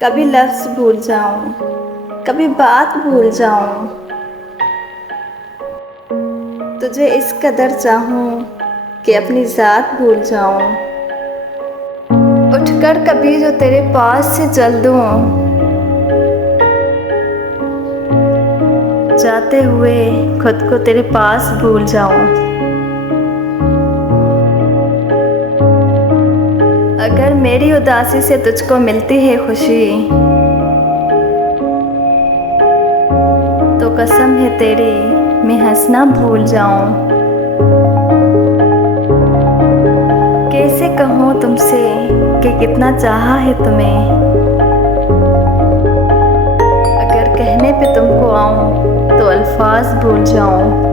कभी लफ्ज़ भूल जाऊं, कभी बात भूल जाऊं, तुझे इस कदर चाहूं कि अपनी ज़ात भूल जाऊं। उठकर कभी जो तेरे पास से चल दूं, जाते हुए खुद को तेरे पास भूल जाऊं। अगर मेरी उदासी से तुझको मिलती है खुशी, तो कसम है तेरी मैं हंसना भूल जाऊं। कैसे कहूँ तुमसे कि कितना चाहा है तुम्हें, अगर कहने पे तुमको आऊँ तो अल्फाज भूल जाऊं।